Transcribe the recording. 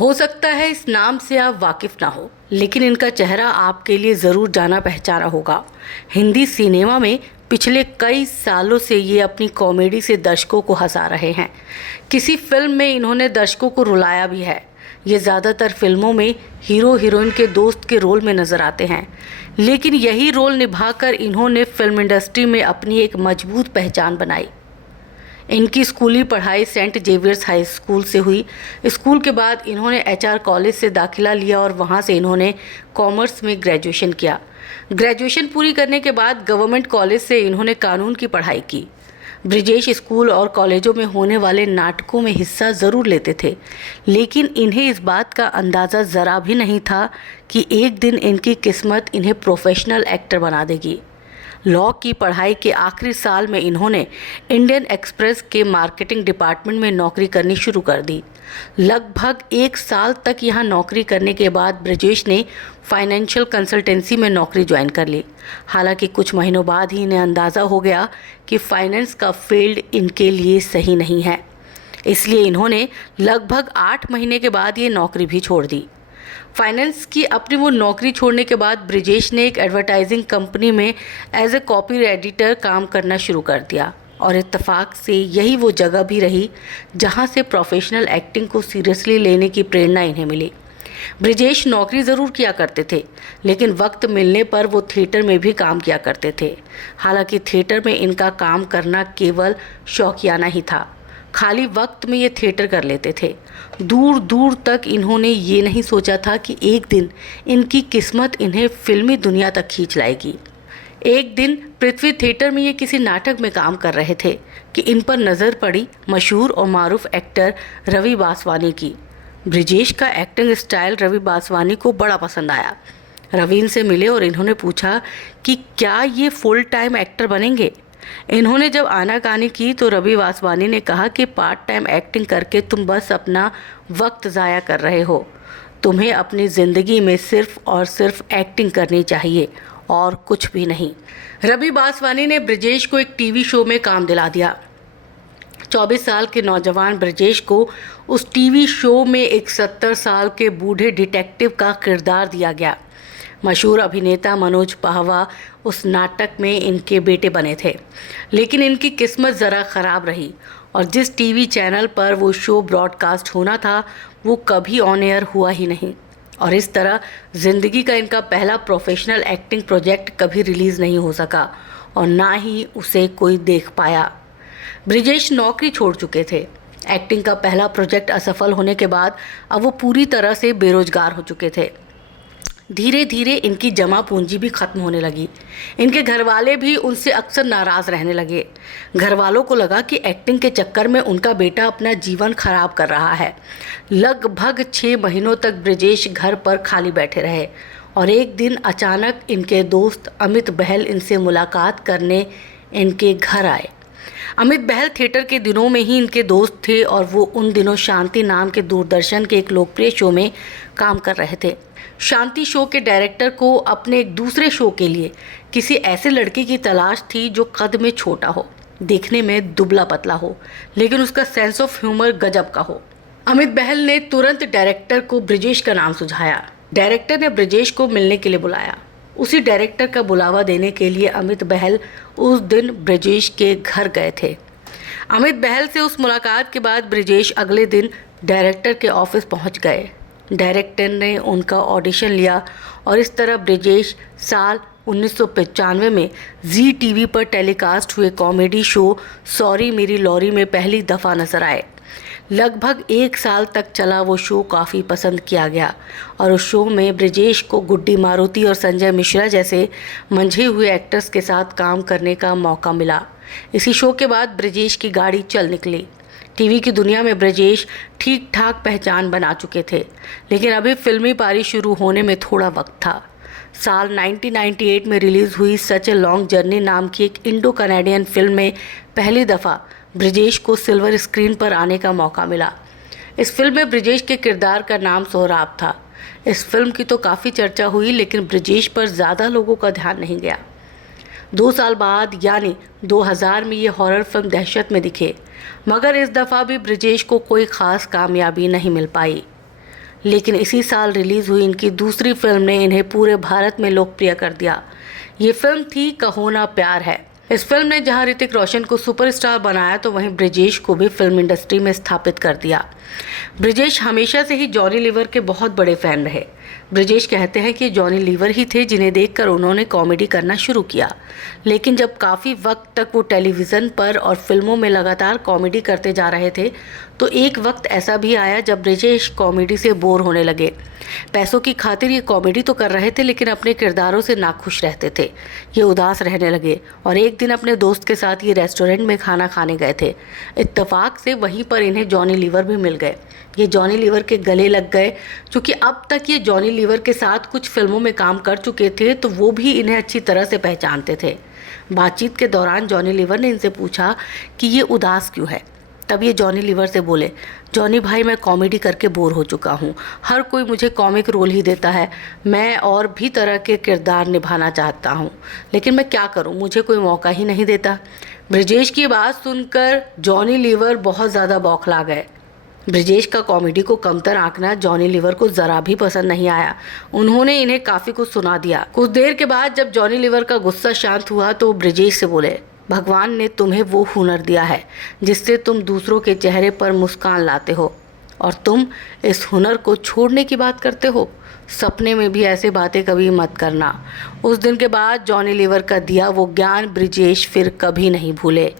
हो सकता है इस नाम से आप वाकिफ ना हो, लेकिन इनका चेहरा आपके लिए ज़रूर जाना पहचाना होगा। हिंदी सिनेमा में पिछले कई सालों से ये अपनी कॉमेडी से दर्शकों को हंसा रहे हैं। किसी फिल्म में इन्होंने दर्शकों को रुलाया भी है। ये ज़्यादातर फिल्मों में हीरो हीरोइन के दोस्त के रोल में नज़र आते हैं, लेकिन यही रोल निभाकर इन्होंने फिल्म इंडस्ट्री में अपनी एक मजबूत पहचान बनाई। इनकी स्कूली पढ़ाई सेंट जेवियर्स हाई स्कूल से हुई। स्कूल के बाद इन्होंने एचआर कॉलेज से दाखिला लिया और वहां से इन्होंने कॉमर्स में ग्रेजुएशन किया। ग्रेजुएशन पूरी करने के बाद गवर्नमेंट कॉलेज से इन्होंने कानून की पढ़ाई की। ब्रिजेश स्कूल और कॉलेजों में होने वाले नाटकों में हिस्सा ज़रूर लेते थे, लेकिन इन्हें इस बात का अंदाज़ा ज़रा भी नहीं था कि एक दिन इनकी किस्मत इन्हें प्रोफेशनल एक्टर बना देगी। लॉ की पढ़ाई के आखिरी साल में इन्होंने इंडियन एक्सप्रेस के मार्केटिंग डिपार्टमेंट में नौकरी करनी शुरू कर दी। लगभग 1 साल तक यहाँ नौकरी करने के बाद ब्रिजेश ने फाइनेंशियल कंसल्टेंसी में नौकरी ज्वाइन कर ली। हालांकि कुछ महीनों बाद ही इन्हें अंदाज़ा हो गया कि फाइनेंस का फील्ड इनके लिए सही नहीं है, इसलिए इन्होंने लगभग 8 महीने के बाद ये नौकरी भी छोड़ दी। फाइनेंस की अपनी वो नौकरी छोड़ने के बाद ब्रिजेश ने एक एडवर्टाइजिंग कंपनी में एज ए कॉपी एडिटर काम करना शुरू कर दिया और इत्तेफाक से यही वो जगह भी रही जहां से प्रोफेशनल एक्टिंग को सीरियसली लेने की प्रेरणा इन्हें मिली। ब्रिजेश नौकरी ज़रूर किया करते थे, लेकिन वक्त मिलने पर वो थिएटर में भी काम किया करते थे। हालांकि थिएटर में इनका काम करना केवल शौकियाना ही था। खाली वक्त में ये थिएटर कर लेते थे। दूर दूर तक इन्होंने ये नहीं सोचा था कि एक दिन इनकी किस्मत इन्हें फिल्मी दुनिया तक खींच लाएगी। एक दिन पृथ्वी थिएटर में ये किसी नाटक में काम कर रहे थे कि इन पर नज़र पड़ी मशहूर और मारूफ एक्टर रवि बासवानी की। ब्रिजेश का एक्टिंग स्टाइल रवि बासवानी को बड़ा पसंद आया। रवि इनसे मिले और इन्होंने पूछा कि क्या ये फुल टाइम एक्टर बनेंगे। इन्होंने जब आनाकानी की तो रवि बासवानी ने कहा कि पार्ट टाइम एक्टिंग करके तुम बस अपना वक्त ज़ाया कर रहे हो। तुम्हें अपनी ज़िंदगी में सिर्फ और सिर्फ एक्टिंग करनी चाहिए और कुछ भी नहीं। रवि बासवानी ने ब्रिजेश को एक टीवी शो में काम दिला दिया। 24 साल के नौजवान ब्रिजेश को उस टीवी शो में एक 70 साल के बूढ़े डिटेक्टिव का किरदार दिया गया। मशहूर अभिनेता मनोज पाहवा उस नाटक में इनके बेटे बने थे, लेकिन इनकी किस्मत ज़रा ख़राब रही और जिस टीवी चैनल पर वो शो ब्रॉडकास्ट होना था वो कभी ऑन एयर हुआ ही नहीं और इस तरह ज़िंदगी का इनका पहला प्रोफेशनल एक्टिंग प्रोजेक्ट कभी रिलीज़ नहीं हो सका और ना ही उसे कोई देख पाया। ब्रिजेश नौकरी छोड़ चुके थे। एक्टिंग का पहला प्रोजेक्ट असफल होने के बाद अब वो पूरी तरह से बेरोजगार हो चुके थे। धीरे धीरे इनकी जमा पूंजी भी खत्म होने लगी। इनके घर वाले भी उनसे अक्सर नाराज़ रहने लगे। घर वालों को लगा कि एक्टिंग के चक्कर में उनका बेटा अपना जीवन खराब कर रहा है। लगभग 6 महीनों तक ब्रिजेश घर पर खाली बैठे रहे और एक दिन अचानक इनके दोस्त अमित बहल इनसे मुलाकात करने इनके घर आए। अमित बहल थिएटर के दिनों में ही इनके दोस्त थे और वो उन दिनों शांति नाम के दूरदर्शन के एक लोकप्रिय शो में काम कर रहे थे। शांति शो के डायरेक्टर को अपने एक दूसरे शो के लिए किसी ऐसे लड़के की तलाश थी जो कद में छोटा हो, देखने में दुबला पतला हो, लेकिन उसका सेंस ऑफ ह्यूमर गजब का हो। अमित बहल ने तुरंत डायरेक्टर को ब्रिजेश का नाम सुझाया। डायरेक्टर ने ब्रिजेश को मिलने के लिए बुलाया। उसी डायरेक्टर का बुलावा देने के लिए अमित बहल उस दिन ब्रिजेश के घर गए थे। अमित बहल से उस मुलाकात के बाद ब्रिजेश अगले दिन डायरेक्टर के ऑफिस पहुंच गए। डायरेक्टर ने उनका ऑडिशन लिया और इस तरह ब्रिजेश साल 1995 में जी टीवी पर टेलीकास्ट हुए कॉमेडी शो सॉरी मेरी लॉरी में पहली दफ़ा नजर आए। लगभग 1 साल तक चला वो शो काफ़ी पसंद किया गया और उस शो में ब्रिजेश को गुड्डी मारुति और संजय मिश्रा जैसे मंझे हुए एक्टर्स के साथ काम करने का मौका मिला। इसी शो के बाद ब्रिजेश की गाड़ी चल निकली। टीवी की दुनिया में ब्रिजेश ठीक ठाक पहचान बना चुके थे, लेकिन अभी फिल्मी पारी शुरू होने में थोड़ा वक्त था। साल 1998 में रिलीज़ हुई सच ए लॉन्ग जर्नी नाम की एक इंडो कनाडियन फिल्म में पहली दफ़ा ब्रिजेश को सिल्वर स्क्रीन पर आने का मौका मिला। इस फिल्म में ब्रिजेश के किरदार का नाम सोहराब था। इस फिल्म की तो काफ़ी चर्चा हुई, लेकिन ब्रिजेश पर ज़्यादा लोगों का ध्यान नहीं गया। 2 साल बाद यानी 2000 में ये हॉरर फिल्म दहशत में दिखे, मगर इस दफ़ा भी ब्रिजेश को कोई ख़ास कामयाबी नहीं मिल पाई। लेकिन इसी साल रिलीज़ हुई इनकी दूसरी फिल्म ने इन्हें पूरे भारत में लोकप्रिय कर दिया। ये फिल्म थी कहो ना प्यार है। इस फिल्म ने जहां ऋतिक रोशन को सुपरस्टार बनाया तो वहीं ब्रिजेश को भी फिल्म इंडस्ट्री में स्थापित कर दिया। ब्रिजेश हमेशा से ही जॉनी लीवर के बहुत बड़े फैन रहे। ब्रिजेश कहते हैं कि जॉनी लीवर ही थे जिन्हें देखकर उन्होंने कॉमेडी करना शुरू किया, लेकिन जब काफ़ी वक्त तक वो टेलीविज़न पर और फिल्मों में लगातार कॉमेडी करते जा रहे थे तो एक वक्त ऐसा भी आया जब ब्रिजेश कॉमेडी से बोर होने लगे। पैसों की खातिर ये कॉमेडी तो कर रहे थे लेकिन अपने किरदारों से नाखुश रहते थे। ये उदास रहने लगे और एक दिन अपने दोस्त के साथ ये रेस्टोरेंट में खाना खाने गए थे। इत्तेफाक से वहीं पर इन्हें जॉनी लीवर भी मिल गए। ये जॉनी लीवर के गले लग गए। क्योंकि अब तक ये जॉनी लीवर के साथ कुछ फिल्मों में काम कर चुके थे तो वो भी इन्हें अच्छी तरह से पहचानते थे। बातचीत के दौरान जॉनी लीवर ने इनसे पूछा कि ये उदास क्यों है। तब ये जॉनी लीवर से बोले, जॉनी भाई मैं कॉमेडी करके बोर हो चुका हूँ। हर कोई मुझे कॉमिक रोल ही देता है। मैं और भी तरह के किरदार निभाना चाहता हूँ लेकिन मैं क्या करूँ, मुझे कोई मौका ही नहीं देता। ब्रिजेश की बात सुनकर जॉनी लीवर बहुत ज़्यादा बौखला गए। ब्रिजेश का कॉमेडी को कमतर आंकना जॉनी लीवर को ज़रा भी पसंद नहीं आया। उन्होंने इन्हें काफ़ी कुछ सुना दिया। कुछ देर के बाद जब जॉनी लीवर का गुस्सा शांत हुआ तो ब्रिजेश से बोले, भगवान ने तुम्हें वो हुनर दिया है जिससे तुम दूसरों के चेहरे पर मुस्कान लाते हो और तुम इस हुनर को छोड़ने की बात करते हो। सपने में भी ऐसे बातें कभी मत करना। उस दिन के बाद जॉनी लीवर का दिया वो ज्ञान ब्रिजेश फिर कभी नहीं भूले।